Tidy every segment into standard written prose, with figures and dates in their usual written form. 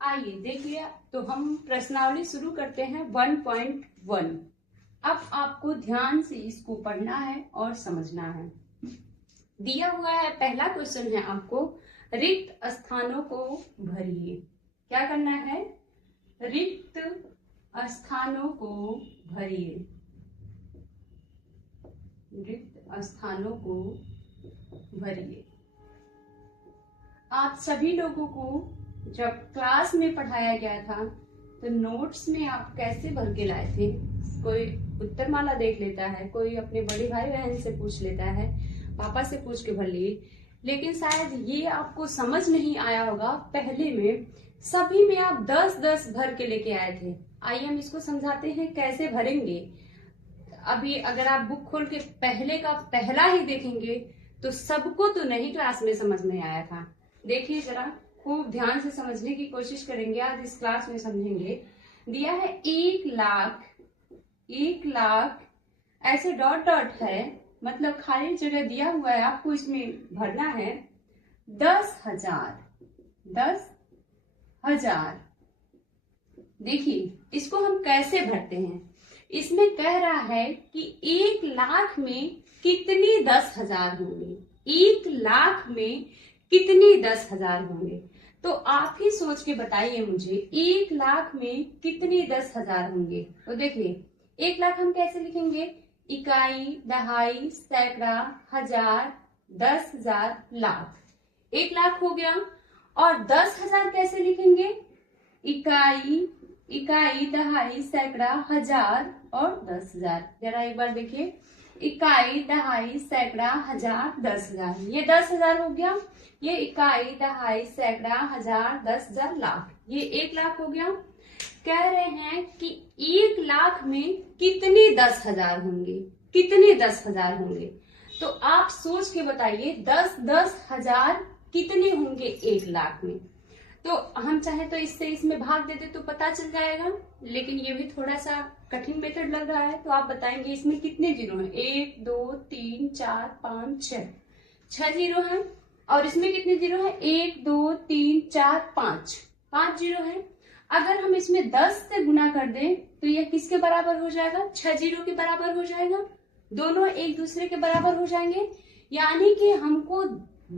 आइए देखिए, तो हम प्रश्नावली शुरू करते हैं 1.1। अब आपको ध्यान से इसको पढ़ना है और समझना है। दिया हुआ है, पहला क्वेश्चन है आपको, रिक्त स्थानों को भरिए। क्या करना है? रिक्त स्थानों को भरिए। रिक्त स्थानों को भरिए। आप सभी लोगों को जब क्लास में पढ़ाया गया था तो नोट्स में आप कैसे भर के लाए थे? कोई उत्तरमाला देख लेता है, कोई अपने बड़े भाई बहन से पूछ लेता है, पापा से पूछ के भर लिए, लेकिन शायद ये आपको समझ नहीं आया होगा। पहले में सभी में आप 10-10 भर के लेके आए थे। आइए हम इसको समझाते हैं कैसे भरेंगे। अभी अगर आप बुक खोल के पहले का पहला ही देखेंगे तो सबको तो नहीं क्लास में समझ में आया था। देखिए जरा, खूब ध्यान से समझने की कोशिश करेंगे, आज इस क्लास में समझेंगे। दिया है 1 लाख ऐसे डॉट डॉट है, मतलब खाली जगह दिया हुआ है, आपको इसमें भरना है 10,000। देखिए इसको हम कैसे भरते हैं। इसमें कह रहा है कि 1 लाख में कितनी 10,000 होंगे। 1 लाख में कितनी 10,000 होंगे? तो आप ही सोच के बताइए मुझे, 1 लाख में कितनी 10,000 होंगे। तो देखिए 1 लाख हम कैसे लिखेंगे? इकाई, दहाई, सैकड़ा, हजार, 10,000, लाख। 1 लाख हो गया। और 10,000 कैसे लिखेंगे? इकाई, दहाई, सैकड़ा, हजार और 10,000। जरा एक बार देखिए, इकाई, दहाई, सैकड़ा, हजार, 10,000। ये 10,000 हो गया। ये इकाई, दहाई, सैकड़ा, हजार, 10,000, लाख। ये 1 लाख हो गया। कह रहे हैं कि 1 लाख में कितने 10,000 होंगे, कितने 10,000 होंगे। तो आप सोच के बताइए 10,000 कितने होंगे 1 लाख में। तो हम चाहे तो इससे इसमें भाग देते तो पता चल जाएगा, लेकिन ये भी थोड़ा सा कठिन मेथड लग रहा है। तो आप बताएंगे इसमें कितने जीरो हैं? 1 2 3 4 5 6 जीरो हैं। और इसमें कितने जीरो हैं? 1 2 3 4 5 जीरो हैं। अगर हम इसमें 10 से गुना कर दें तो यह किसके बराबर हो जाएगा? 6 जीरो के बराबर हो जाएगा। दोनों एक दूसरे के बराबर हो जाएंगे। यानी कि हमको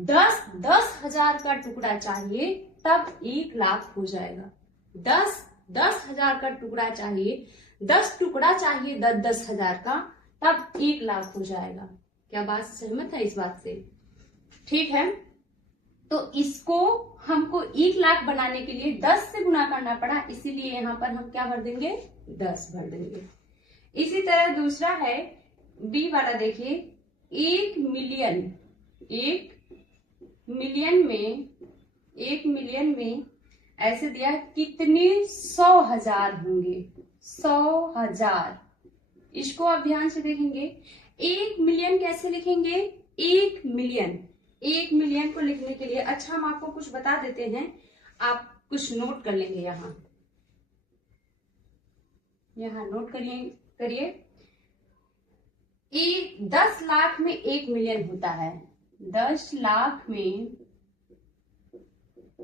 10,000 का टुकड़ा चाहिए, तब 1 लाख हो जाएगा। 10,000 का टुकड़ा चाहिए, 10 टुकड़ा चाहिए 10,000 का, तब 1 लाख हो जाएगा। क्या बात सहमत है इस बात से? ठीक है। तो इसको हमको 1 लाख बनाने के लिए 10 से गुना करना पड़ा, इसीलिए यहाँ पर हम क्या भर देंगे? 10 भर देंगे। इसी तरह दूसरा है बी वाला, देखिए 1 मिलियन में ऐसे दिया कितने 100,000 होंगे? 100,000। इसको आप ध्यान से देखेंगे। 1 मिलियन कैसे लिखेंगे? 1 मिलियन को लिखने के लिए, अच्छा हम आपको कुछ बता देते हैं, आप कुछ नोट कर लेंगे। यहाँ नोट करिए। 10 लाख में 1 मिलियन होता है। 10 लाख में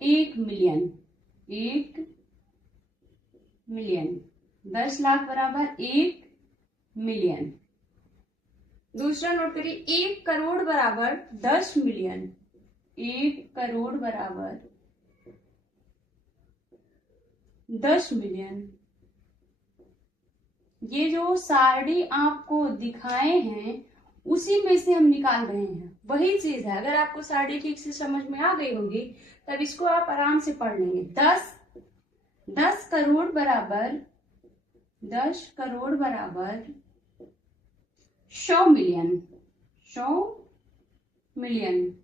1 मिलियन। 10 लाख बराबर 1 मिलियन। दूसरा नोट करिए, 1 करोड़ बराबर 10 मिलियन। 1 करोड़ बराबर 10 मिलियन। ये जो सारणी आपको दिखाए हैं उसी में से हम निकाल रहे हैं, वही चीज है। अगर आपको सारणी ठीक से समझ में आ गई होगी तब इसको आप आराम से पढ़ लेंगे। 10 करोड़ बराबर 100 मिलियन।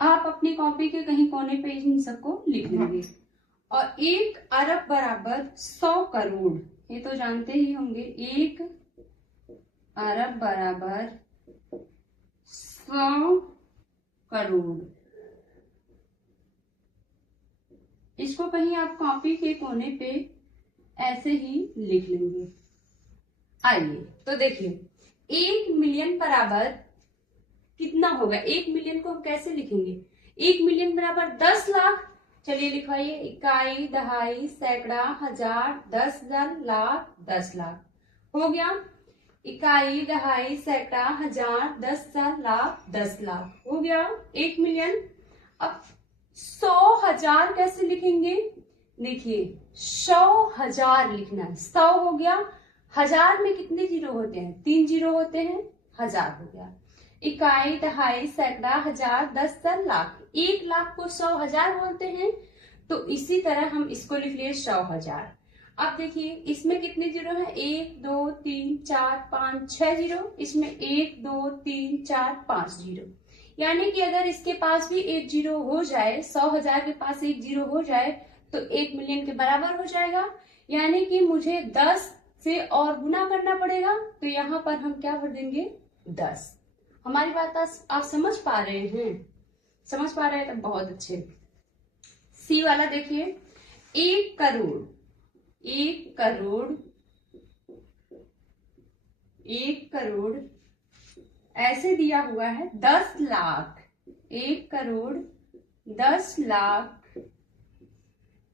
आप अपनी कॉपी के कहीं कोने पे इन सबको लिख लेंगे। और 1 अरब बराबर 100 करोड़, ये तो जानते ही होंगे। 1 अरब बराबर 100 करोड़। इसको कहीं आप कॉपी के कोने पे ऐसे ही लिख लेंगे। आइए तो देखिए, 1 मिलियन बराबर कितना होगा? 1 मिलियन को हम कैसे लिखेंगे? 1 मिलियन बराबर 10 लाख। चलिए लिखवाइए, इकाई, दहाई, सैकड़ा, हजार, 10,000, लाख, 10 लाख। हो गया। इकाई, दहाई, सैकड़ा, हजार, 10,000, लाख, 10 लाख। हो गया 1 मिलियन। अब 100,000 कैसे लिखेंगे? देखिए 100,000 लिखना है। 100 हो गया। हजार में कितने जीरो होते हैं? 3 जीरो होते हैं। हजार हो गया। इकाई, दहाई, सैकड़ा, हजार, 10,000, लाख। 1 लाख को 100,000 बोलते हैं। तो इसी तरह हम इसको लिख लिए 100,000। अब देखिए इसमें कितने जीरो है? 1 2 3 4 5 6 जीरो। इसमें 1 2 3 4 5 जीरो। यानी कि अगर इसके पास भी 1 जीरो हो जाए, 100,000 के पास 1 जीरो हो जाए तो 1 मिलियन के बराबर हो जाएगा। यानी कि मुझे 10 से और गुना करना पड़ेगा। तो यहाँ पर हम क्या भर देंगे? 10। हमारी बात आप समझ पा रहे हैं? समझ पा रहे हैं तो बहुत अच्छे। सी वाला देखिए, 1 करोड़, 1 करोड़, 1 करोड़ ऐसे दिया हुआ है 10 लाख। 1 करोड़ 10 लाख।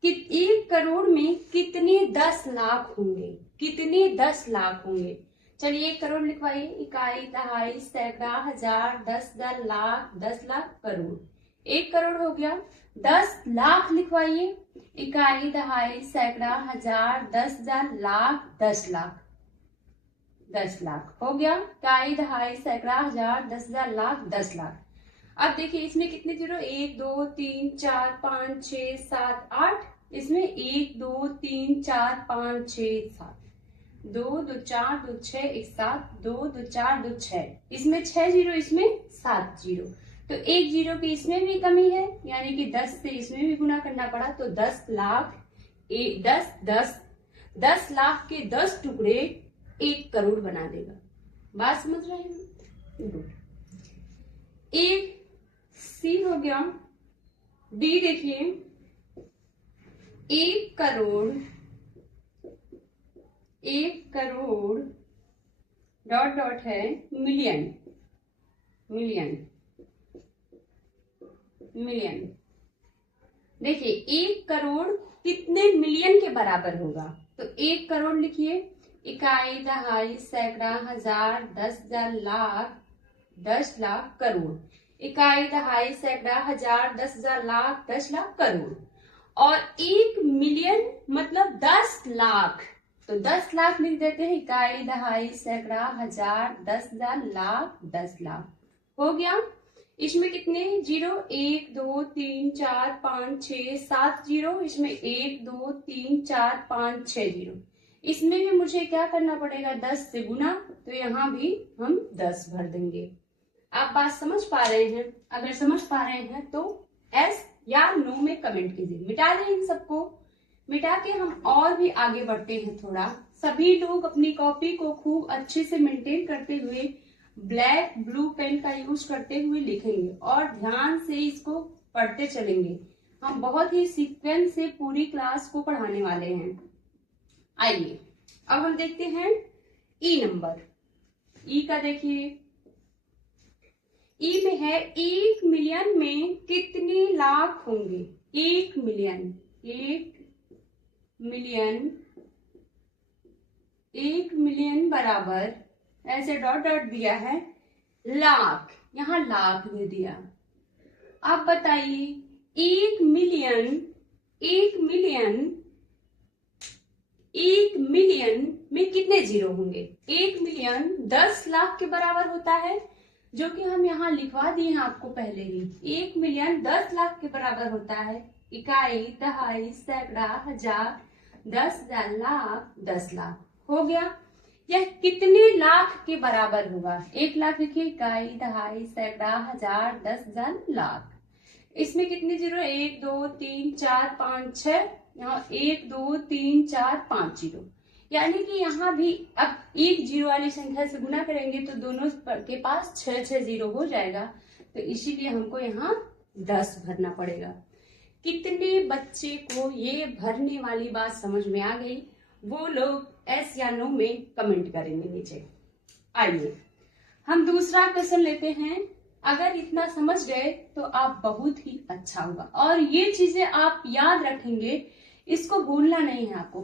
1 करोड़ में कितने 10 लाख होंगे? कितने 10 लाख होंगे? चलिए 1 करोड़ लिखवाइए, इकाई, दहाई, सैकड़ा, हजार, 10,000, लाख, 10 लाख, करोड़। 1 करोड़ हो गया। 10 लाख लिखवाइए, इकाई, दहाई, सैकड़ा, हजार, 10,000, लाख, 10 लाख, 10 लाख। हो गया। इकाई, दहाई, सैकड़ा, हजार, 10,000, लाख, 10 लाख। अब देखिए इसमें कितने जीरो? 1 2 3 4 5 6 7 8। इसमें 1 2 3 4 5 6 7। 2 2 4 2 6 1 7। 2 2 4 2 6। इसमें 6 जीरो, इसमें 7 जीरो। तो 1 जीरो की इसमें भी कमी है, यानी कि 10 से इसमें भी गुना करना पड़ा। तो 10 लाख 10 लाख के 10 टुकड़े 1 करोड़ बना देगा। बात समझ रहे हैं? गुड। एक सी हो गया। डी देखिए, 1 करोड़, 1 करोड़ डॉट डॉट है मिलियन, मिलियन, मिलियन। देखिए 1 करोड़ कितने मिलियन के बराबर होगा? तो 1 करोड़ लिखिए, इकाई, दहाई, सैकड़ा, हजार, 10,000, लाख, 10 लाख, करोड़। इकाई, दहाई, सैकड़ा, हजार, 10,000, लाख, 10 लाख, करोड़। और 1 मिलियन मतलब 10 लाख। तो 10 लाख लिख देते हैं, इकाई, दहाई, सैकड़ा, हजार, 10,000, लाख, 10 लाख। हो गया। इसमें कितने जीरो? 1 2 3 4 5 6 7 जीरो। इसमें 1 2 3 4 5 6 जीरो। इसमें भी मुझे क्या करना पड़ेगा? 10 से गुना। तो यहाँ भी हम 10 भर देंगे। आप बात समझ पा रहे हैं? अगर समझ पा रहे हैं तो एस या नो में कमेंट कीजिए। मिटा दें इन सबको। मिटा के हम और भी आगे बढ़ते हैं थोड़ा। सभी लोग अपनी कॉपी को खूब अच्छे से मेंटेन करते हुए ब्लैक ब्लू पेन का यूज करते हुए लिखेंगे और ध्यान से इसको पढ़ते चलेंगे। हम बहुत ही सीक्वेंस से पूरी क्लास को पढ़ाने वाले हैं। आइए अब हम देखते हैं ई नंबर। ई का देखिए, ई में है 1 मिलियन में कितने लाख होंगे? 1 मिलियन, 1 मिलियन, 1 मिलियन बराबर, ऐसे डॉट डॉट दिया है, लाख। यहां लाख दे दिया। आप बताइए 1 मिलियन, 1 मिलियन, 1 मिलियन में कितने जीरो होंगे? 1 मिलियन 10 लाख के बराबर होता है, जो कि हम यहाँ लिखवा दिए हैं आपको पहले ही। 1 मिलियन 10 लाख के बराबर होता है। इकाई, दहाई, सैकड़ा, हजार, 10,000, लाख, 10 लाख। हो गया। यह कितने लाख के बराबर होगा? 1 लाख लिखिए, इकाई, दहाई, सैकड़ा, हजार, 10,000, लाख। इसमें कितने जीरो? 1 2 3 4 5 6। यहाँ 1 2 3 4 5 जीरो। यानी कि यहाँ भी अब 1 जीरो वाली संख्या से गुना करेंगे तो दोनों के पास 6 जीरो हो जाएगा। तो इसीलिए हमको यहाँ 10 भरना पड़ेगा। कितने बच्चे को ये भरने वाली बात समझ में आ गई? वो लोग एस या नो में कमेंट करेंगे नीचे। आइए हम दूसरा क्वेश्चन लेते हैं। अगर इतना समझ गए तो आप बहुत ही अच्छा होगा, और ये चीजें आप याद रखेंगे, इसको भूलना नहीं है आपको।